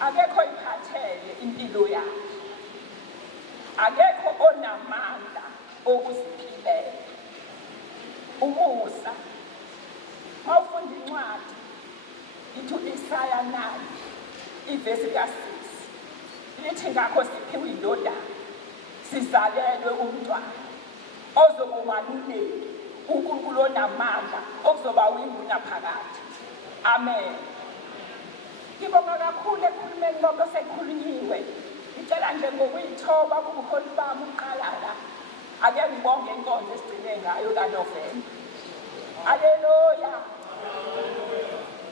akekho iphathele impilo yakhe. Akekho onamandla okuziphilela. Umusa. Mawufunda incwadi ithi Isaya 9 ivesi ka-6 lithi ngakho siphiwe indodana sizalelwe umntwana ozoba umaluleki uNkulunkulu onamandla okuzoba uyinguna phakathi. Amen. Ngibonga kakhulu ekhulumeni konke osekhulunyiwe. Ngicela nje ngokuyithoba kubuholi bami uqala la. Ake ngibonge inkonzo esigcine ngayo kaNovemba. Haleluya.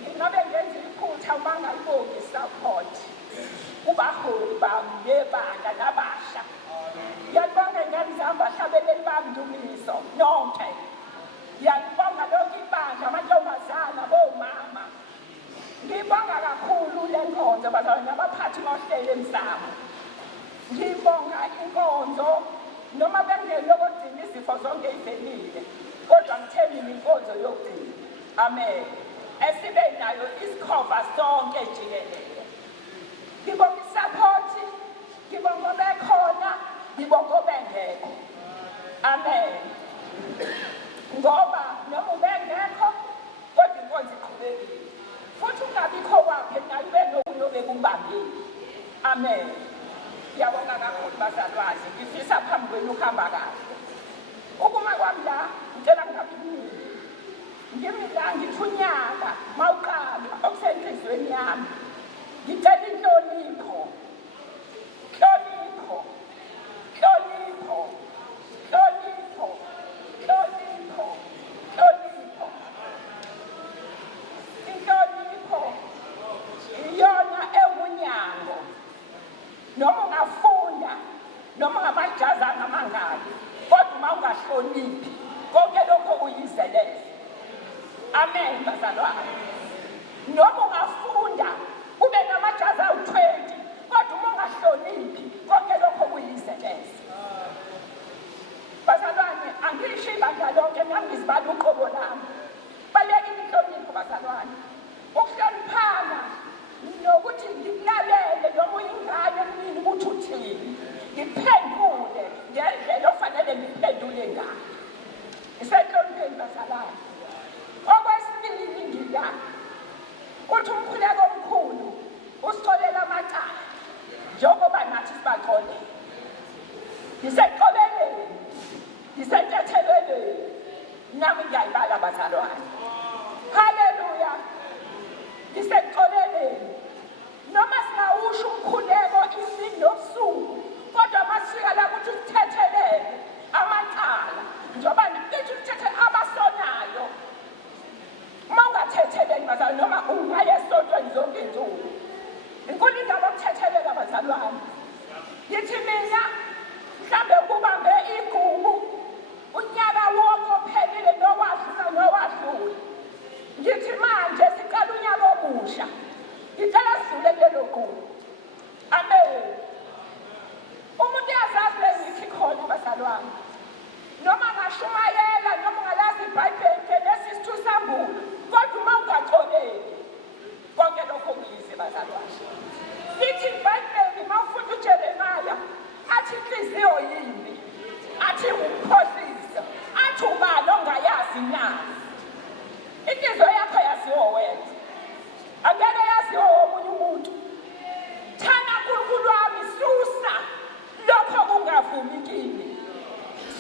Ngingabe ngenza iphutha uma ngayibongi support kubaholi bami nebandla nabasha. Ngiyabonga ingane zami bahlabeleli bami Ndumiso nonke. Ngiyabonga lonke ibandla amantombazana bomama. Ngibonga kakhulu le nkonzo bazalwane nabaphathi bohlelo emsamo. Ngibonga inkonzo noma bengelokugcina izifo zonke ivelile kodwa ngithemba inkonzo yokugcina. Amen. Esibe nayo Izikhova sonke jikelele. Ngibonga support, ngibonga bekhona, ngibonga bengekho. Amen. Ngoba noma ubengekho kodwa inkonzo iqhubekile. Futhi ungabikho kwakhe nayo benokuyobe kumbambile. Amen. Ngiyabonga kakhulu bazalwane. Ngifisa phambi kwenu ukuhamba kahle. Ukuma kwami la ngicela ngingaphinda. Ngimi la ngithunyaka mawuqala okusenhlizweni yami. Ngicela inhlonipho. Inhlonipho. Inhlonipho. Inhlonipho. Inhlonipho. Inhlonipho. Inhlonipho iyona ewunyango. Noma ungafunda noma ngamajazi angamangaki kodwa uma ungahloniphi konke lokho uyizelele. Amen bazalwane. Noma ungafunda ube namajazi awu-20 kodwa uma ungahloniphi konke lokho uyizelele. Bazalwane, angisho ibandla lonke nami ngizibala uqobo lami. Balekile inhlonipho bazalwane. Ukuhloniphana nokuthi ngikulalele noma uyingane emini ukuthi uthini. Ngiphendule ngendlela ofanele ngiphendule ngayo. Isenhlonipheni bazalwane. Okwesibili ngila uthi umkhuleko omkhulu usicolela amacala njengoba nathi sibacolele. Ngiseqoleleni, ngisentetheleleni, nami ngiyayibala bazalwane. Haleluya. Ngiseqoleleni. Noma singawusho umkhuleko imini nobusuku kodwa masifika la ukuthi sithethelele amacala njengoba nithi uthethe abasonayo. Uma ungathetheleli bazalwane noma ungaya esontweni zonke insuku. Inkulu indaba yokuthethelela bazalwane. Yithi mina mhlambe kubambe igubu unyaka wonke ophelile nowadlula. Ngithi manje siqala unyaka omusha. Ngicela sidlule kulelo gubu. Amen. Umuntu uyazazi le ngithi khona bazalwane. Noma ngashumayela noma ungalazi iBhayibheli Genesis 2 sambulo kodwa uma ungacoleli konke lokho kuyize bazalwane. Lithi iBhayibheli mawufunda uJeremaya athi inhliziyo yini? Athi ukukhohlisa. Athi ubani ongayazi na? Inhliziyo yakho yaziwa wena. Angeke yaziwa omunye umuntu. Thana uNkulunkulu wami susa lokho kungavumi kimi.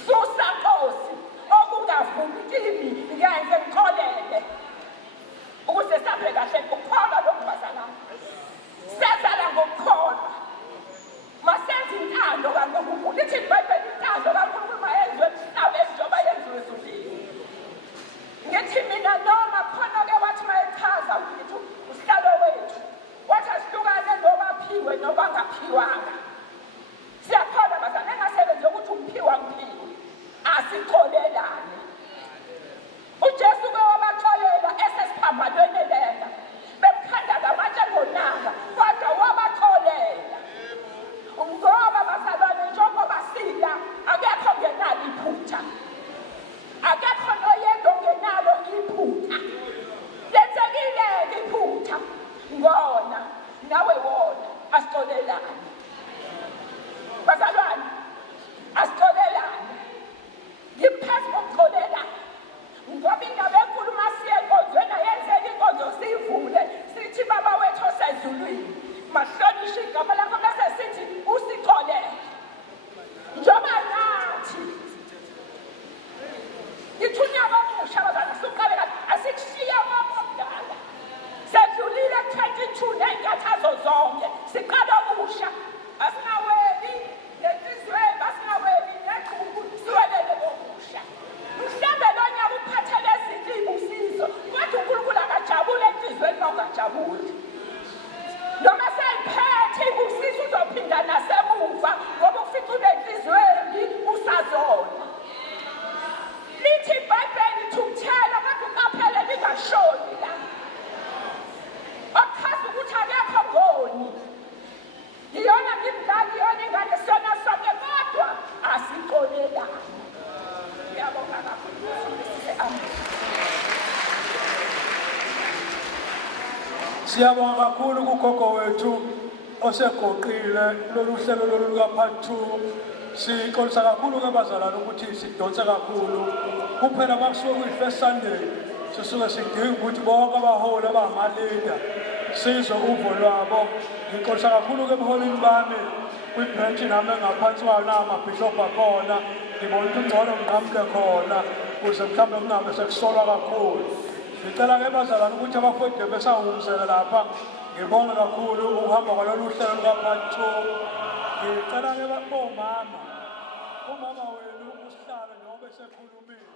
Susa Nkosi okungavumi kimi ngiyenze ngixolele. Ukuze saphe kahle ukukholwa lokhu bazalwane. Sezala ngokukholwa. Masenze intando kaNkulunkulu. Lithi iBhayibheli intando kaNkulunkulu mayenzwe emhlabeni njengoba yenziwe ezulwini. uphiwe noba ngaphiwanga. Siyakholwa bazana engasebenzi ukuthi uphiwa ngiphiwe. Asixolelane. uJesu ke wabaxolela esesiphambanweni lena. Bemkhanda ngamatshe ngonanga kodwa wabaxolela. Ngoba bazalwane njengoba sila akekho ngenalo iphutha. Akekho noyedwa ongenalo iphutha. Lenzekile iphutha. Ngona nawe wona asixolelane. Bazalwane asixolelane. Ngiphezu kokuxolelana. Ngoba indaba enkulu masiye enkonzweni ayenzeki inkonzo siyivule sithi baba wethu osezulwini mahlonishwe igama lakho bese sithi usixolele. Njengoba nathi ithunyaka omusha bazana siqale kahle asikushiya ngokudala. Sedlulile 22 ney'nkathazo zonke siqala omusha. Asingaweli nenhliziyweni asingaweli neqhubu siwelele omusha. Mhlambe lo nyaka uphathele ezinto usizo kodwa uNkulunkulu akajabule enhliziyweni mawungajabuli. Noma seyiphethe usizo uzophinda nasemuva ngoba ufica unenhliziyweni usazona. Lithi iBhayibheli thukuthela kodwa uqaphele lingashoni la. Okuchaza ukuthi akekho ngoni. Iyona ngimdala iyona ingane sona sonke kodwa asixolelane. Ngiyabonga kakhulu. Siyabonga kakhulu kugogo wethu osegoqile lolu hlelo lolu luka part 2. Sixolisa kakhulu ke bazalwane ukuthi sidonse kakhulu. Kuphela makusuke kuyi-first Sunday sisuke sidinga ukuthi bonke abaholi abangamalida sizwe uvo lwabo. Ngixolisa kakhulu ke ebuholini bami kwi-branch nami engaphansi kwayo namabhishobhu akhona. Ngibona ukuthi ungcono ngiqhamuke khona ukuze mhlawumbe kungabe sekusolwa kakhulu. Ngicela ke bazalwane ukuthi abafowethu besawumisele lapha. Ngibonge kakhulu ukuhamba kwalolu hlelo luka part 2. Ngicela ke bomama umama wenu usihlalo njengoba esekhulumile.